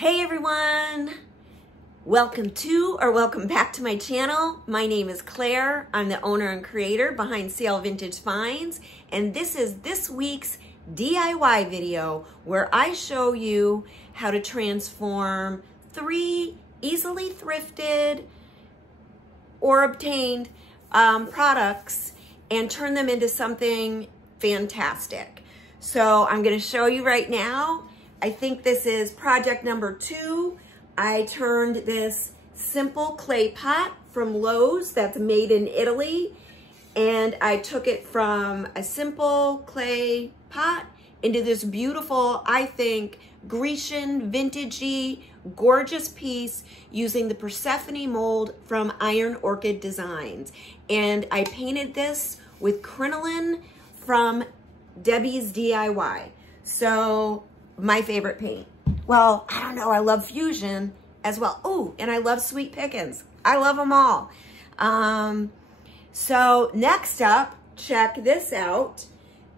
Hey everyone! Welcome to or welcome back to my channel. My name is Claire. I'm the owner and creator behind Sale Vintage Finds, and this is this week's DIY video where I show you how to transform 3 easily thrifted or obtained products and turn them into something fantastic. So I'm going to show you right now. I think this is project number 2. I turned this simple clay pot from Lowe's that's made in Italy, and I took it from a simple clay pot into this beautiful, I think, Grecian, vintagey, gorgeous piece using the Persephone mold from Iron Orchid Designs. And I painted this with crinoline from Debi's DIY. So my favorite paint. Well, I don't know, I love Fusion as well. Oh, and I love Sweet Pickins. I love them all. So next up, check this out.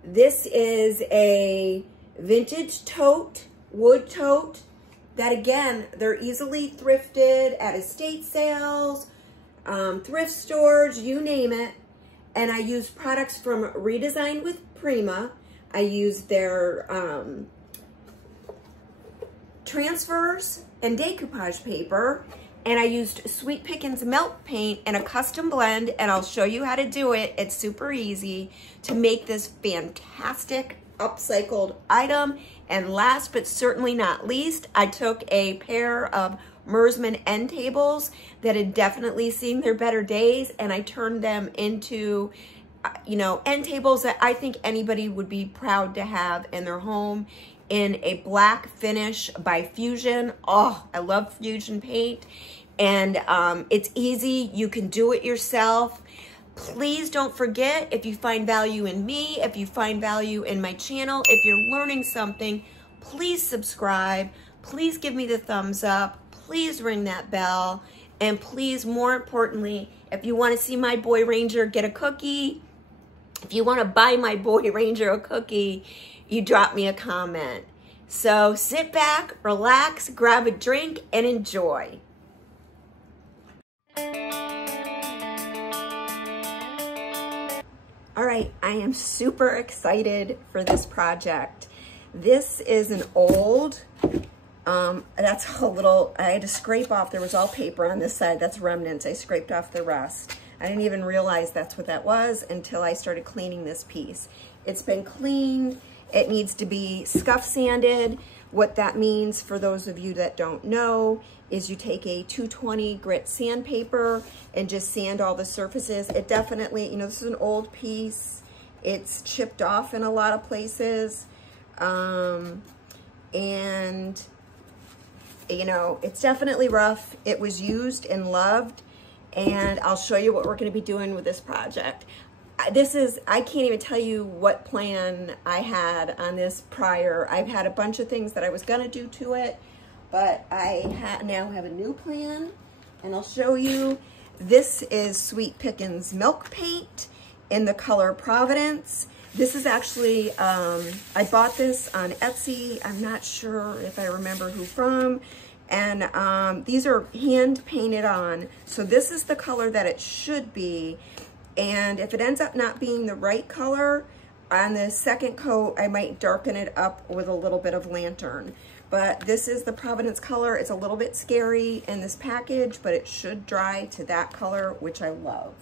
This is a vintage tote, wood tote, that again, they're easily thrifted at estate sales, thrift stores, you name it. And I used products from Redesign with Prima. I used their transfers and decoupage paper, and I used Sweet Pickins Milk Paint and a custom blend, and I'll show you how to do it. It's super easy to make this fantastic upcycled item. And last but certainly not least, I took a pair of Mersman end tables that had definitely seen their better days, and I turned them into end tables that I think anybody would be proud to have in their home in a black finish by Fusion. Oh, I love Fusion paint. And it's easy. You can do it yourself. Please don't forget, if you find value in me, if you find value in my channel, if you're learning something, please subscribe. Please give me the thumbs up. Please ring that bell. And please, more importantly, if you want to see my boy Ranger get a cookie, if you want to buy my boy Ranger a cookie, you drop me a comment. So sit back, relax, grab a drink, and enjoy. All right, I am super excited for this project. This is an old, that's a little, I had to scrape off, there was all paper on this side, that's remnants. I scraped off the rest. I didn't even realize that's what that was until I started cleaning this piece. It's been cleaned. It needs to be scuff sanded. What that means, for those of you that don't know, is you take a 220 grit sandpaper and just sand all the surfaces. It definitely, this is an old piece. It's chipped off in a lot of places. And, it's definitely rough. It was used and loved. And I'll show you what we're going to be doing with this project. I can't even tell you what plan I had on this prior. I've had a bunch of things that I was going to do to it, but I now have a new plan, and I'll show you. This is Sweet Pickins Milk Paint in the color Providence. This is actually, I bought this on Etsy. I'm not sure if I remember who from. And these are hand painted on. So this is the color that it should be. And if it ends up not being the right color, on the second coat, I might darken it up with a little bit of lantern. But this is the Providence color. It's a little bit scary in this package, but it should dry to that color, which I love.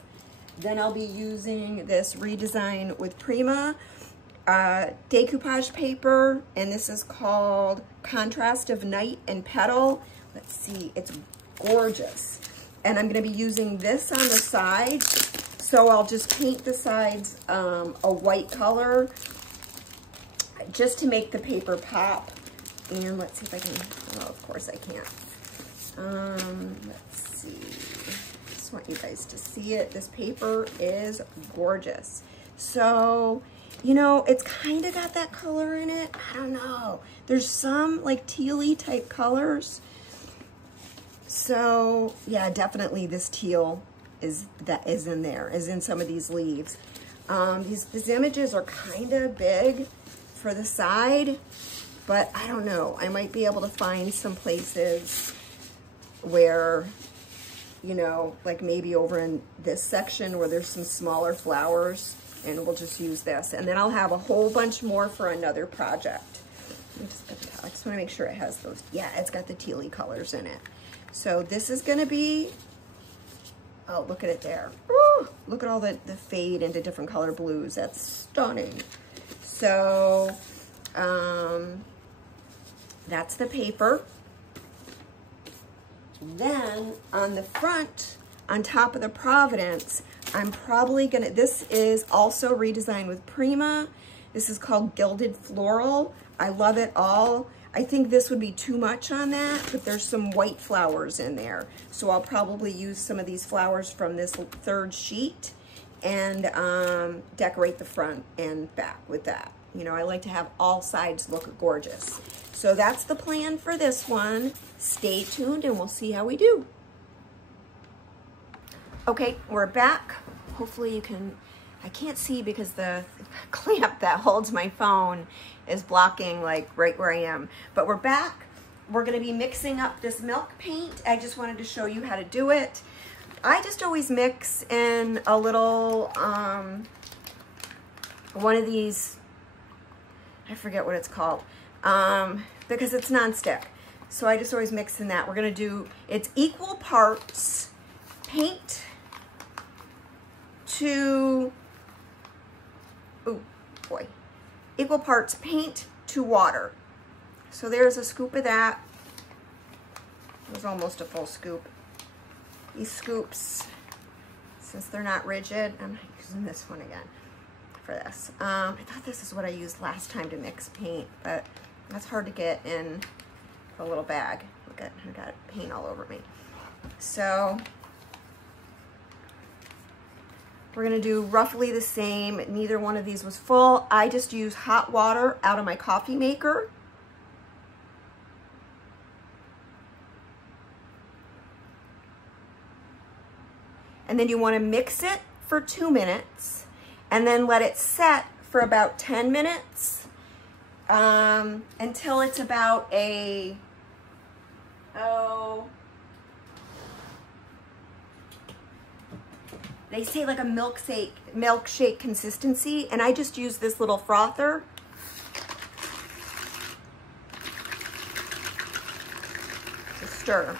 Then I'll be using this Redesign with Prima decoupage paper, and this is called Contrast of Night and Petal. Let's see, it's gorgeous. And I'm gonna be using this on the sides. So I'll just paint the sides a white color just to make the paper pop. And let's see if I can, oh, of course I can't. Let's see, I just want you guys to see it. This paper is gorgeous. So, it's kind of got that color in it. I don't know. There's some like teal-y type colors. So yeah, definitely this teal is in there, is in some of these leaves. These images are kind of big for the side, but I don't know. I might be able to find some places where, you know, like maybe over in this section where there's some smaller flowers, and we'll just use this. And then I'll have a whole bunch more for another project. I just want to make sure it has those. Yeah, it's got the tealy colors in it. So this is going to be, oh, look at it there. Ooh, look at all the fade into different color blues. That's stunning. So that's the paper. Then on the front, on top of the Providence, I'm probably gonna, this is also redesigned with Prima. This is called Gilded Floral. I love it all. I think this would be too much on that, but there's some white flowers in there. So I'll probably use some of these flowers from this third sheet and decorate the front and back with that. You know, I like to have all sides look gorgeous. So that's the plan for this one. Stay tuned and we'll see how we do. Okay, we're back. Hopefully you can, I can't see because the clamp that holds my phone is blocking like right where I am. But we're back. We're gonna be mixing up this milk paint. I just wanted to show you how to do it. I just always mix in a little, one of these, I forget what it's called, because it's nonstick. So I just always mix in that. We're gonna do, it's equal parts paint to, oh boy, equal parts paint to water. So there's a scoop of that. It was almost a full scoop. These scoops, since they're not rigid, I'm using this one again for this. I thought this is what I used last time to mix paint, but that's hard to get in a little bag. Look at, I got paint all over me. So we're gonna do roughly the same. Neither one of these was full. I just use hot water out of my coffee maker. And then you wanna mix it for 2 minutes and then let it set for about 10 minutes until it's about a, they say like a milkshake consistency, and I just use this little frother. To stir.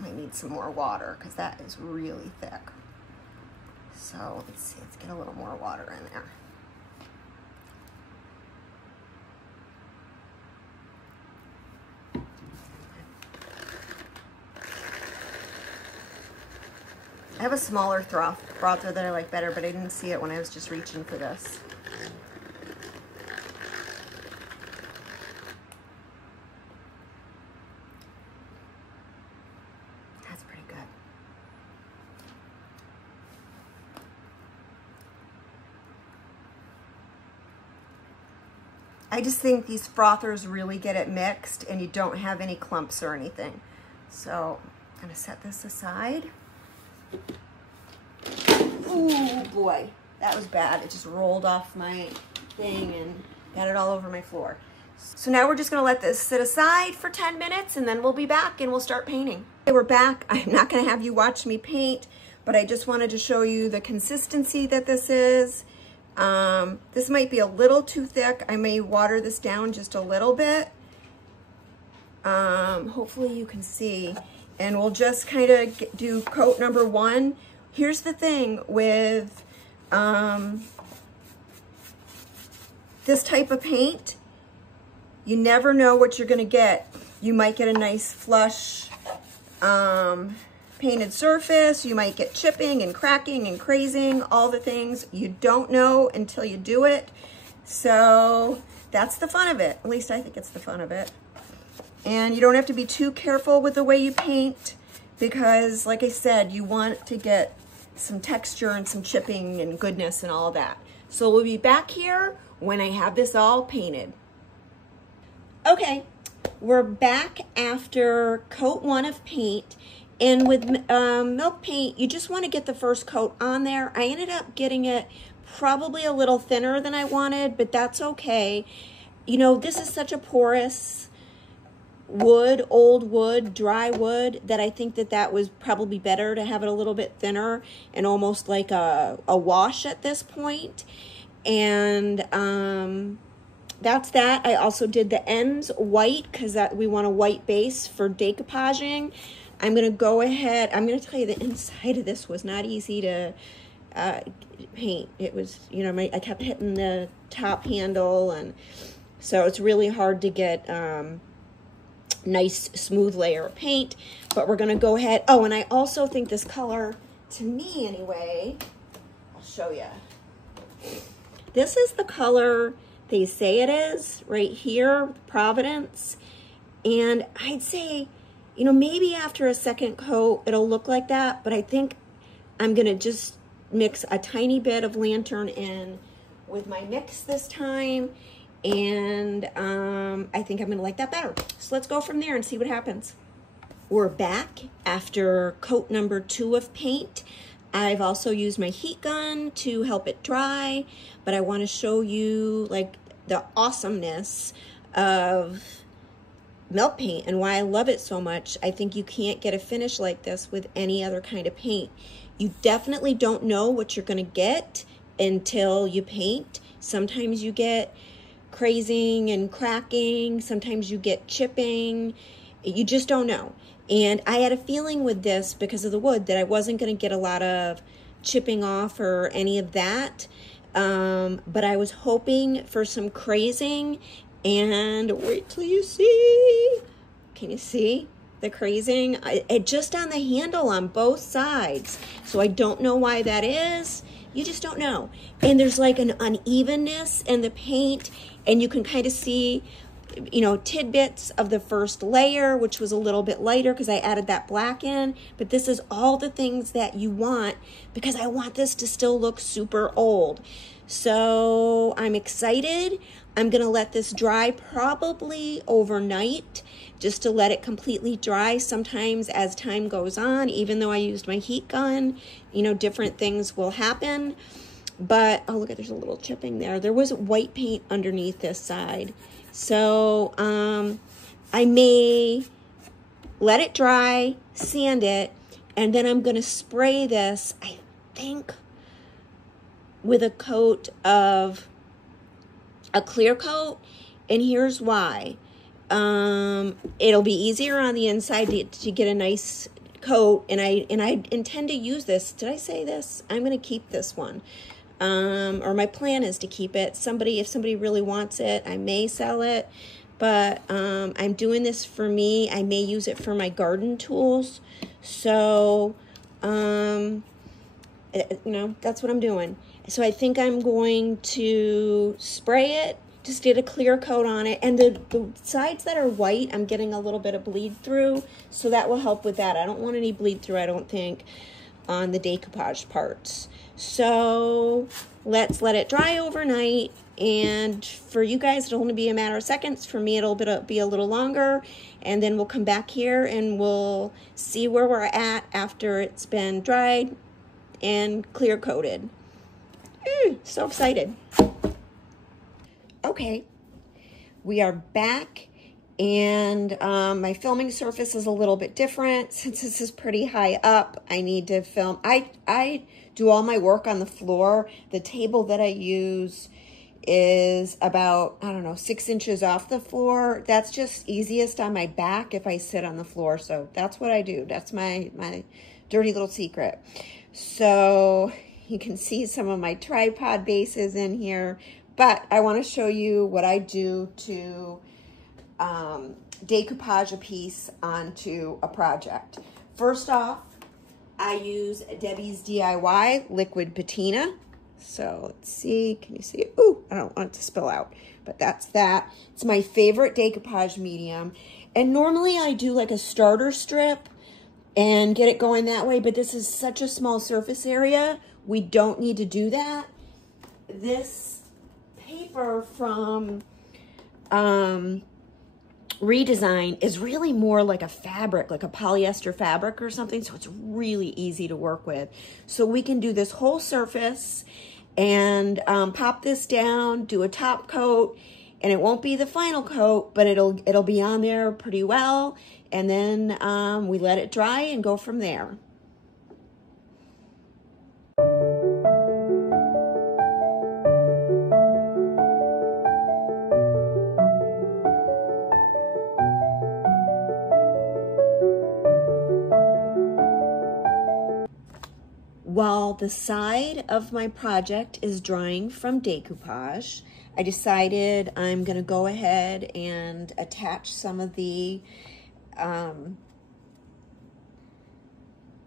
Might need some more water because that is really thick. So let's see, let's get a little more water in there. I have a smaller frother that I like better, but I didn't see it when I was just reaching for this. I just think these frothers really get it mixed and you don't have any clumps or anything. So I'm gonna set this aside. Ooh boy, that was bad. It just rolled off my thing and got it all over my floor. So now we're just gonna let this sit aside for 10 minutes and then we'll be back and we'll start painting. Okay, we're back. I'm not gonna have you watch me paint, but I just wanted to show you the consistency that this is. This might be a little too thick. I may water this down just a little bit. Hopefully you can see. And we'll just kind of do coat number 1. Here's the thing with this type of paint. You never know what you're going to get. You might get a nice flush painted surface. You might get chipping and cracking and crazing, all the things you don't know until you do it. So that's the fun of it. At least I think it's the fun of it. And you don't have to be too careful with the way you paint because, like I said, you want to get some texture and some chipping and goodness and all that. So we'll be back here when I have this all painted. Okay, we're back after coat 1 of paint. And with milk paint, you just want to get the first coat on there. I ended up getting it probably a little thinner than I wanted, but that's okay. You know, this is such a porous wood, old wood, dry wood, that I think that was probably better to have it a little bit thinner and almost like a wash at this point. And that's that. I also did the ends white because we want a white base for decoupaging. I'm going to go ahead. I'm going to tell you the inside of this was not easy to paint. It was, you know, I kept hitting the top handle, and so it's really hard to get nice smooth layer of paint. But we're going to go ahead. Oh, and I also think this color, to me anyway, I'll show you. This is the color they say it is right here, Providence. And I'd say, you know, maybe after a second coat, it'll look like that, but I think I'm gonna just mix a tiny bit of Lantern in with my mix this time, and I think I'm gonna like that better. So let's go from there and see what happens. We're back after coat number 2 of paint. I've also used my heat gun to help it dry, but I wanna show you like the awesomeness of milk paint and why I love it so much. I think you can't get a finish like this with any other kind of paint. You definitely don't know what you're going to get until you paint. Sometimes you get crazing and cracking. Sometimes you get chipping. You just don't know. And I had a feeling with this, because of the wood, that I wasn't going to get a lot of chipping off or any of that. But I was hoping for some crazing. And wait till you see. Can you see the crazing? It just on the handle on both sides. So I don't know why that is. You just don't know. And there's like an unevenness in the paint, and you can kind of see, you know, tidbits of the first layer, which was a little bit lighter because I added that black in. But this is all the things that you want, because I want this to still look super old. So I'm excited. I'm going to let this dry probably overnight, just to let it completely dry. Sometimes as time goes on, even though I used my heat gun, you know, different things will happen. But, oh, look, there's a little chipping there. There was white paint underneath this side. So I may let it dry, sand it, and then I'm going to spray this, I think, with a coat of a clear coat. And here's why. It'll be easier on the inside to get a nice coat, and I intend to use this. Did I say this? I'm going to keep this one. Or my plan is to keep it. If somebody really wants it, I may sell it, but I'm doing this for me. I may use it for my garden tools. So, you know, that's what I'm doing. So I think I'm going to spray it, just get a clear coat on it. And the sides that are white, I'm getting a little bit of bleed through, so that will help with that. I don't want any bleed through, I don't think, on the decoupage parts. So let's let it dry overnight. And for you guys, it'll only be a matter of seconds. For me, it'll be a little longer. And then we'll come back here and we'll see where we're at after it's been dried and clear coated. So excited. Okay, we are back, and my filming surface is a little bit different since this is pretty high up. I need to film. I do all my work on the floor. The table that I use is about, I don't know, 6 inches off the floor. That's just easiest on my back if I sit on the floor. So that's what I do. That's my dirty little secret. So you can see some of my tripod bases in here, but I want to show you what I do to decoupage a piece onto a project. First off, I use Debi's DIY liquid patina. So let's see, can you see it? Ooh, I don't want it to spill out, but that's that. It's my favorite decoupage medium. And normally I do like a starter strip and get it going that way, but this is such a small surface area, we don't need to do that. this paper from Redesign is really more like a fabric, like a polyester fabric or something, so it's really easy to work with. So we can do this whole surface and pop this down, do a top coat, and it won't be the final coat, but it'll be on there pretty well, and then we let it dry and go from there. While the side of my project is drying from decoupage, I decided I'm going to go ahead and attach some of the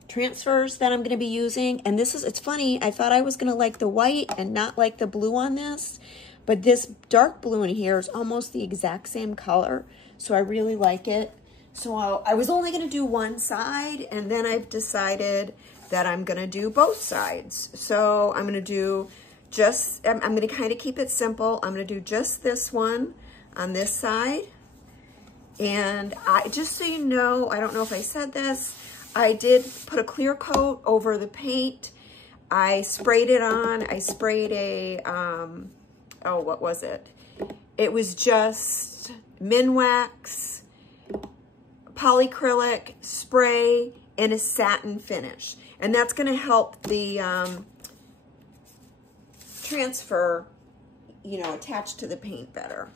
transfers that I'm going to be using. And it's funny, I thought I was going to like the white and not like the blue on this, but this dark blue in here is almost the exact same color, so I really like it. So I was only going to do one side, and then I've decided that I'm going to do both sides. So I'm going to do I'm going to kind of keep it simple. I'm going to do just this one on this side. And just so you know, I don't know if I said this, I did put a clear coat over the paint. I sprayed it on. I sprayed a, oh, what was it? It was just Minwax, polyacrylic spray, and a satin finish. And that's going to help the transfer, attach to the paint better.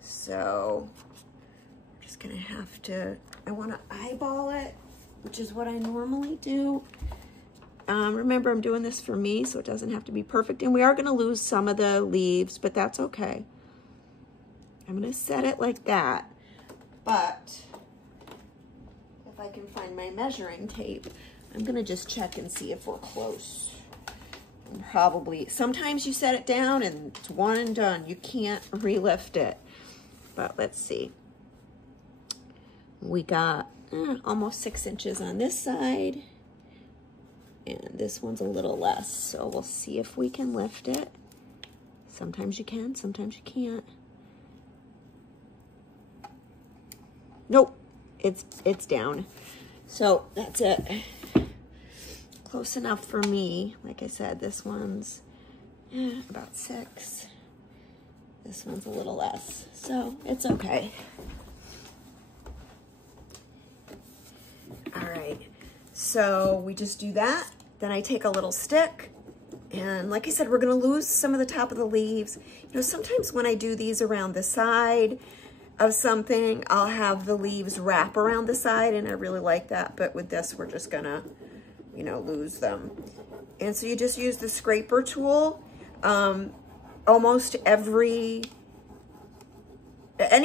So I'm just going to have to, I want to eyeball it, which is what I normally do. Remember, I'm doing this for me, so it doesn't have to be perfect. And we are going to lose some of the leaves, but that's okay. I'm going to set it like that. But if I can find my measuring tape, I'm going to just check and see if we're close. And probably, sometimes you set it down and it's one and done. You can't relift it. But let's see. We got almost 6 inches on this side. And this one's a little less. So we'll see if we can lift it. Sometimes you can, sometimes you can't. Nope, it's down. So that's it. Close enough for me. Like I said, this one's about 6. This one's a little less, so it's okay. All right, so we just do that. Then I take a little stick, and like I said, we're gonna lose some of the top of the leaves. Sometimes when I do these around the side of something, I'll have the leaves wrap around the side, and I really like that, but with this, we're just gonna, lose them. And so you just use the scraper tool. Almost any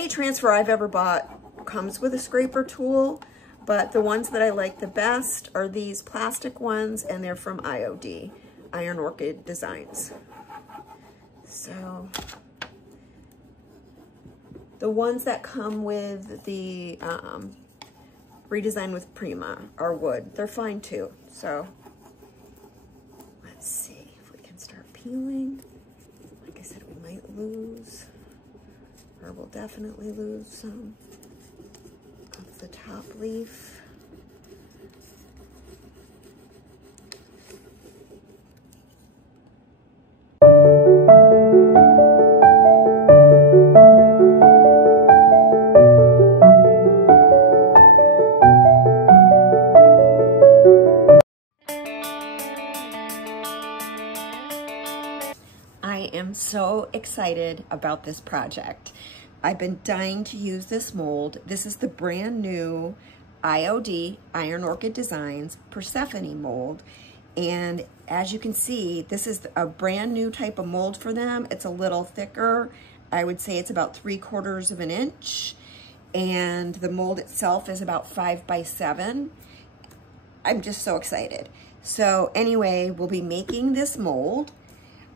transfer I've ever bought comes with a scraper tool, but the ones that I like the best are these plastic ones, and they're from IOD, Iron Orchid Designs. So the ones that come with the Redesign with Prima are wood. They're fine too. So let's see if we can start peeling. Like I said, we might lose, or we'll definitely lose some of the top leaf. So excited about this project. I've been dying to use this mold. This is the brand new IOD, Iron Orchid Designs Persephone mold. And as you can see, this is a brand new type of mold for them. It's a little thicker. I would say it's about 3/4 of an inch. And the mold itself is about 5 by 7. I'm just so excited. So anyway, we'll be making this mold.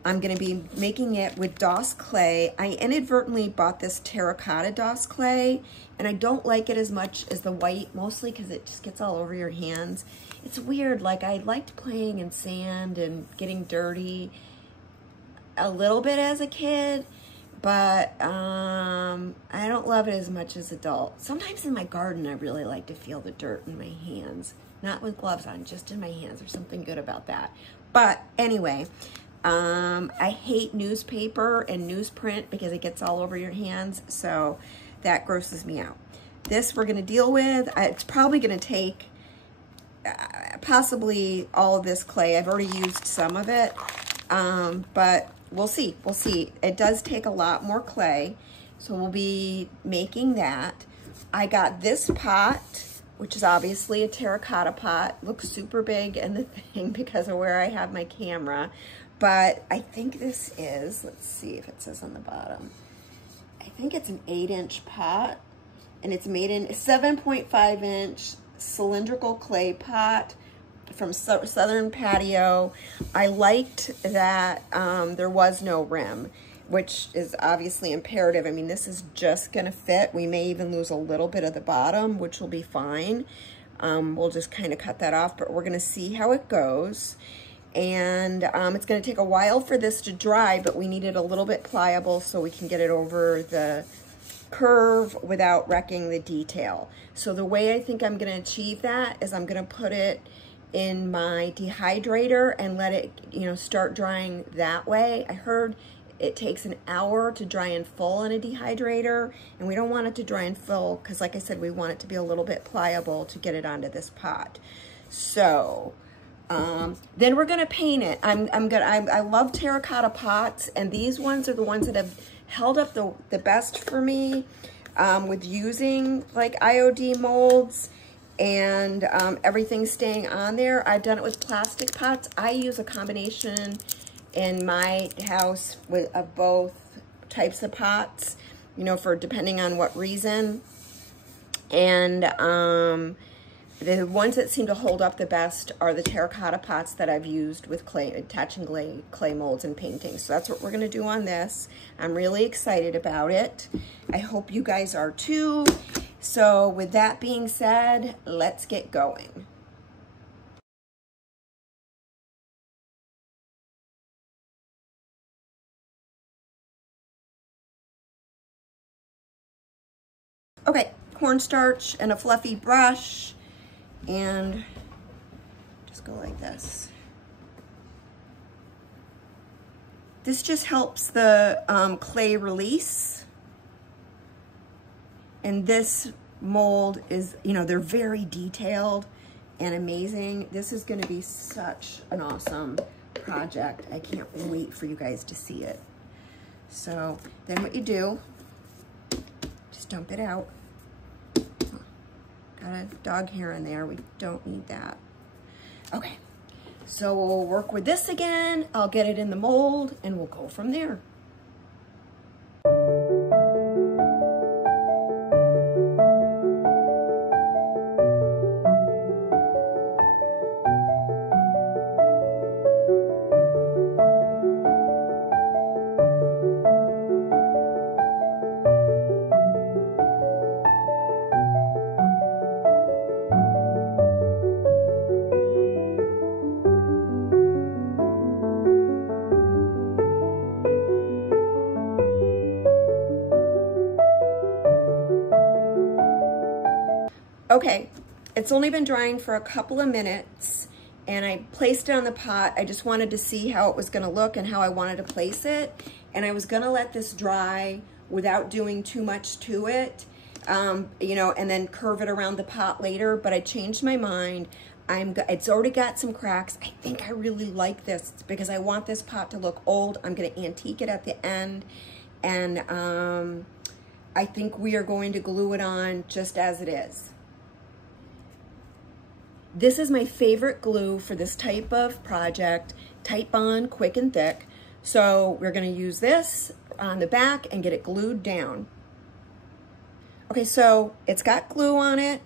I'm going to be making it with DOS clay. I inadvertently bought this terracotta DOS clay, and I don't like it as much as the white, mostly because it just gets all over your hands. It's weird, like I liked playing in sand and getting dirty. a little bit as a kid, but I don't love it as much as adult. Sometimes in my garden, I really like to feel the dirt in my hands. Not with gloves on, just in my hands. There's something good about that. But anyway, I hate newspaper and newsprint because it gets all over your hands, so that grosses me out. This we're gonna deal with. It's probably gonna take possibly all of this clay. I've already used some of it, but we'll see. We'll see. It does take a lot more clay, so we'll be making that. I got this pot, which is obviously a terracotta pot. Looks super big in the thing because of where I have my camera, but I think this is, let's see if it says on the bottom. I think it's an 8-inch pot, and it's made in 7.5-inch cylindrical clay pot from Southern Patio. I liked that there was no rim, which is obviously imperative. I mean, this is just gonna fit. We may even lose a little bit of the bottom, which will be fine. We'll just kind of cut that off, but we're gonna see how it goes. And it's gonna take a while for this to dry, but we need it a little bit pliable so we can get it over the curve without wrecking the detail. So the way I think I'm gonna achieve that is I'm gonna put it in my dehydrator and let it, you know, start drying that way. I heard it takes an hour to dry in full in a dehydrator, and we don't want it to dry in full because, like I said, we want it to be a little bit pliable to get it onto this pot. So then we're gonna paint it. I love terracotta pots, and these ones are the ones that have held up the best for me with using like IOD molds and everything staying on there. I've done it with plastic pots. I use a combination in my house of both types of pots, you know, for depending on what reason. And the ones that seem to hold up the best are the terracotta pots that I've used with clay, attaching clay molds and painting. So that's what we're gonna do on this. I'm really excited about it. I hope you guys are too. So with that being said, let's get going. Okay, cornstarch and a fluffy brush, and just go like this. This just helps the clay release. And this mold is, you know, they're very detailed and amazing. This is gonna be such an awesome project. I can't wait for you guys to see it. So then what you do, just dump it out. Got a dog hair in there, we don't need that. Okay, so we'll work with this again. I'll get it in the mold and we'll go from there. Okay, it's only been drying for a couple of minutes, and I placed it on the pot. I just wanted to see how it was gonna look and how I wanted to place it. And I was gonna let this dry without doing too much to it, you know, and then curve it around the pot later, but I changed my mind. It's already got some cracks. I think I really like this because I want this pot to look old. I'm gonna antique it at the end, and I think we are going to glue it on just as it is. This is my favorite glue for this type of project, Tight Bond, quick and thick. So we're gonna use this on the back and get it glued down. Okay, so it's got glue on it.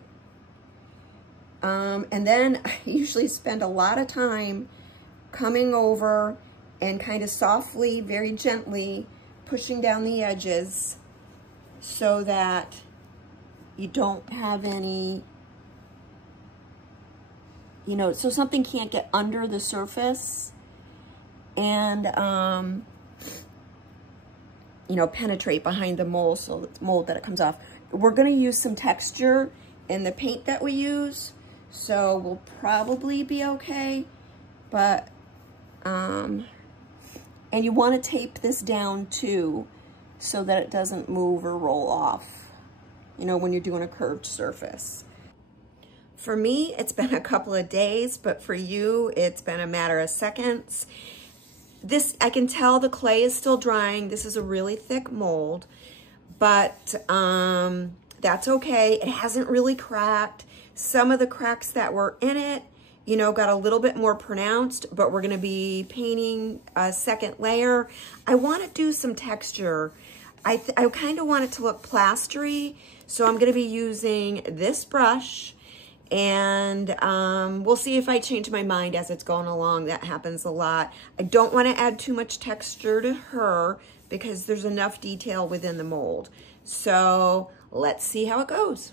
And then I usually spend a lot of time coming over and kind of softly, very gently pushing down the edges so that you don't have any, you know, so something can't get under the surface. And you know, penetrate behind the mold, so it's mold that it comes off. We're gonna use some texture in the paint that we use, so we'll probably be okay, but, and you wanna tape this down too, so that it doesn't move or roll off, you know, when you're doing a curved surface. For me, it's been a couple of days, but for you, it's been a matter of seconds. This, I can tell the clay is still drying. This is a really thick mold, but that's okay. It hasn't really cracked. Some of the cracks that were in it, you know, got a little bit more pronounced, but we're gonna be painting a second layer. I wanna do some texture. I kind of want it to look plastery, so I'm gonna be using this brush, and we'll see if I change my mind as it's going along. That happens a lot. I don't want to add too much texture to her because there's enough detail within the mold. So let's see how it goes.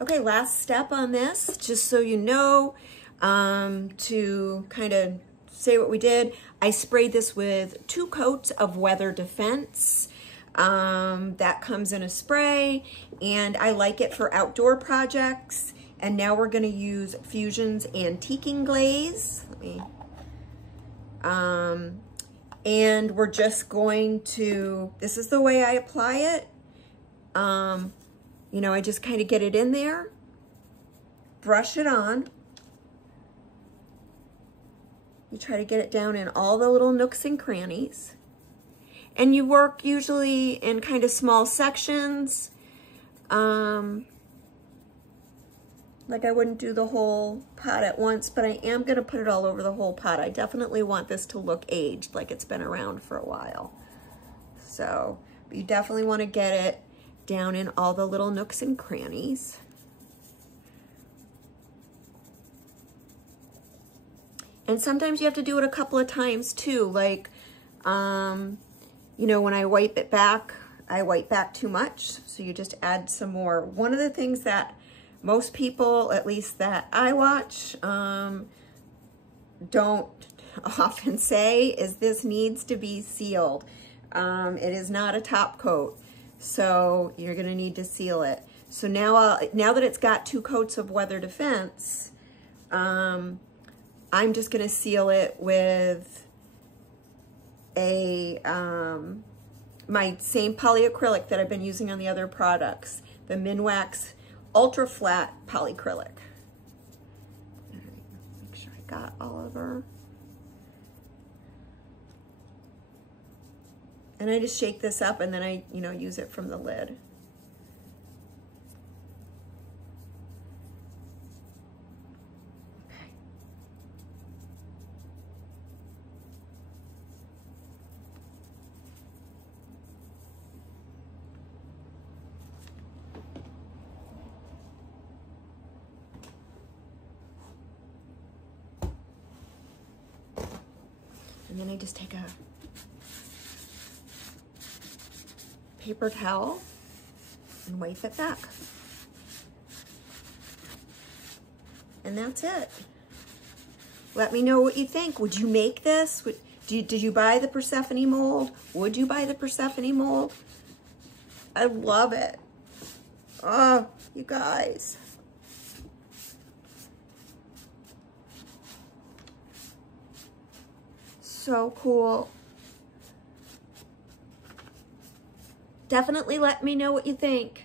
Okay, last step on this, just so you know, to kind of say what we did, I sprayed this with 2 coats of Weather Defense. That comes in a spray, and I like it for outdoor projects. And now we're gonna use Fusion's Antiquing Glaze. And we're just going to, this is the way I apply it. You know, I just kind of get it in there, brush it on. You try to get it down in all the little nooks and crannies. And you work usually in kind of small sections. Like I wouldn't do the whole pot at once, but I am gonna put it all over the whole pot. I definitely want this to look aged, like it's been around for a while. So, but you definitely wanna get it down in all the little nooks and crannies. And sometimes you have to do it a couple of times too. Like, you know, when I wipe it back, I wipe back too much. So you just add some more. One of the things that most people, at least that I watch, don't often say is this needs to be sealed. It is not a top coat. So you're gonna need to seal it. So now, now that it's got 2 coats of Weather Defense, I'm just gonna seal it with a, my same polyacrylic that I've been using on the other products, the Minwax Ultra Flat Polyacrylic. Make sure I got all of her. And I just shake this up and then I, you know, use it from the lid. And then I just take a paper towel and wipe it back. And that's it. Let me know what you think. Would you make this? Did you buy the Persephone mold? Would you buy the Persephone mold? I love it. Oh, you guys. So cool. Definitely let me know what you think.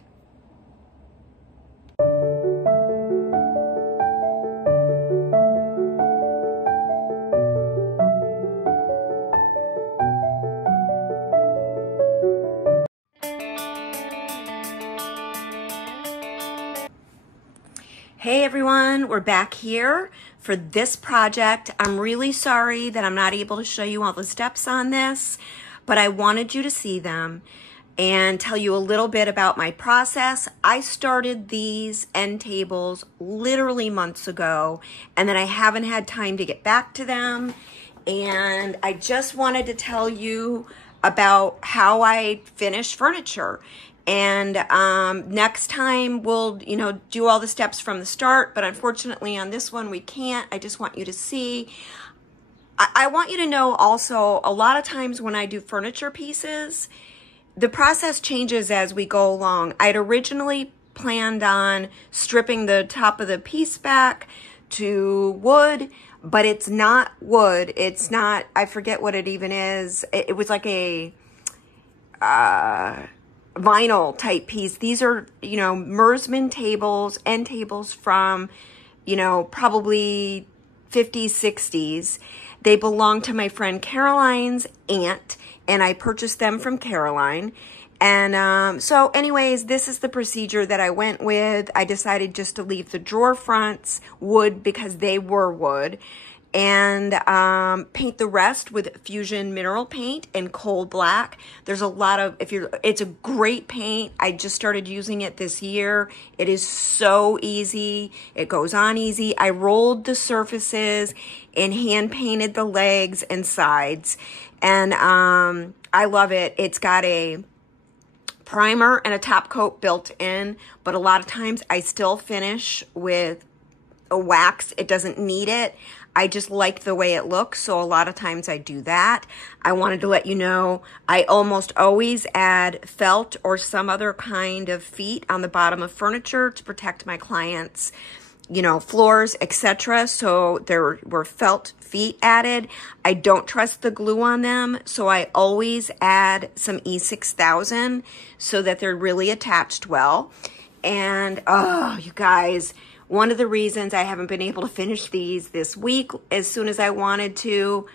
Hey everyone, we're back here for this project. I'm really sorry that I'm not able to show you all the steps on this, but I wanted you to see them and tell you a little bit about my process. I started these end tables literally months ago, and then I haven't had time to get back to them. And I just wanted to tell you about how I finish furniture. And next time we'll, you know, do all the steps from the start, but unfortunately on this one we can't. I just want you to see. I want you to know also, a lot of times when I do furniture pieces, the process changes as we go along. I'd originally planned on stripping the top of the piece back to wood, but it's not wood. It's not, I forget what it even is. It was like a vinyl type piece. These are, you know, Mersman tables, end tables from, you know, probably 50s, 60s. They belong to my friend Caroline's aunt, and I purchased them from Caroline. And so anyways, this is the procedure that I went with. I decided just to leave the drawer fronts wood because they were wood, and paint the rest with Fusion mineral paint and coal black. There's a lot of, it's a great paint. I just started using it this year. It is so easy. It goes on easy. I rolled the surfaces and hand painted the legs and sides. And I love it. It's got a primer and a top coat built in, but a lot of times I still finish with a wax. It doesn't need it. I just like the way it looks, so a lot of times I do that. I wanted to let you know I almost always add felt or some other kind of feet on the bottom of furniture to protect my clients, you know, floors, etc. So there were felt feet added. I don't trust the glue on them, so I always add some E6000 so that they're really attached well. And oh, you guys, one of the reasons I haven't been able to finish these this week as soon as I wanted to,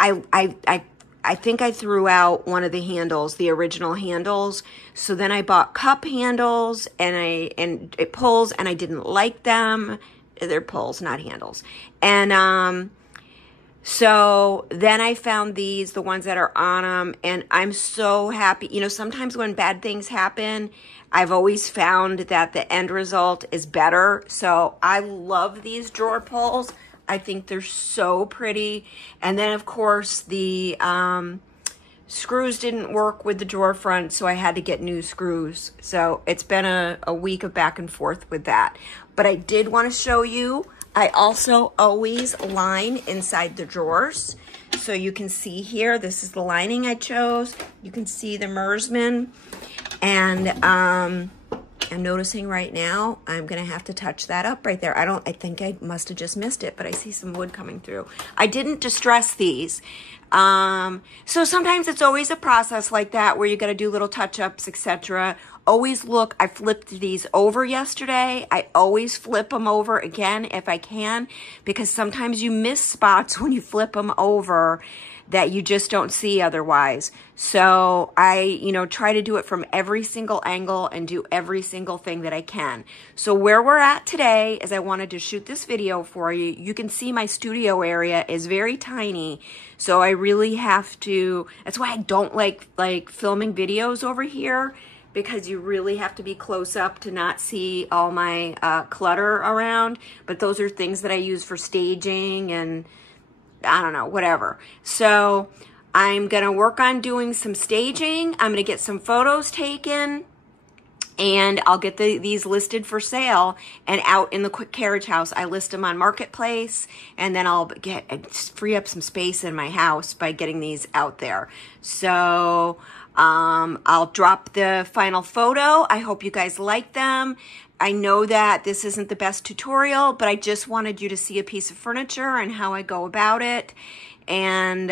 I think I threw out one of the handles, the original handles. So then I bought cup handles, and it pulls, and I didn't like them. They're pulls, not handles. And so then I found these, the ones that are on them, and I'm so happy. You know, sometimes when bad things happen, I've always found that the end result is better. So I love these drawer pulls. I think they're so pretty. And then, of course, the screws didn't work with the drawer front, so I had to get new screws. So it's been a week of back and forth with that. But I did want to show you, I also always line inside the drawers. So you can see here, this is the lining I chose. You can see the Mersman. And I'm noticing right now, I'm going to have to touch that up right there. I think I must have just missed it, but I see some wood coming through. I didn't distress these. So sometimes it's always a process like that where you got to do little touch-ups, etc. Always look, I flipped these over yesterday. I always flip them over again if I can, because sometimes you miss spots when you flip them over that you just don't see otherwise. So I, you know, try to do it from every single angle and do every single thing that I can. So where we're at today is I wanted to shoot this video for you. You can see my studio area is very tiny. So I really have to, that's why I don't like filming videos over here, because you really have to be close up to not see all my clutter around. But those are things that I use for staging and I don't know, whatever. So I'm going to work on doing some staging. I'm going to get some photos taken, and I'll get these listed for sale and out in the quick carriage house. I list them on Marketplace, and then I'll free up some space in my house by getting these out there. So I'll drop the final photo. I hope you guys like them. I know that this isn't the best tutorial, but I just wanted you to see a piece of furniture and how I go about it. And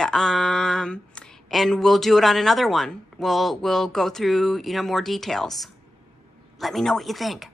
we'll do it on another one. We'll go through, you know, more details. Let me know what you think.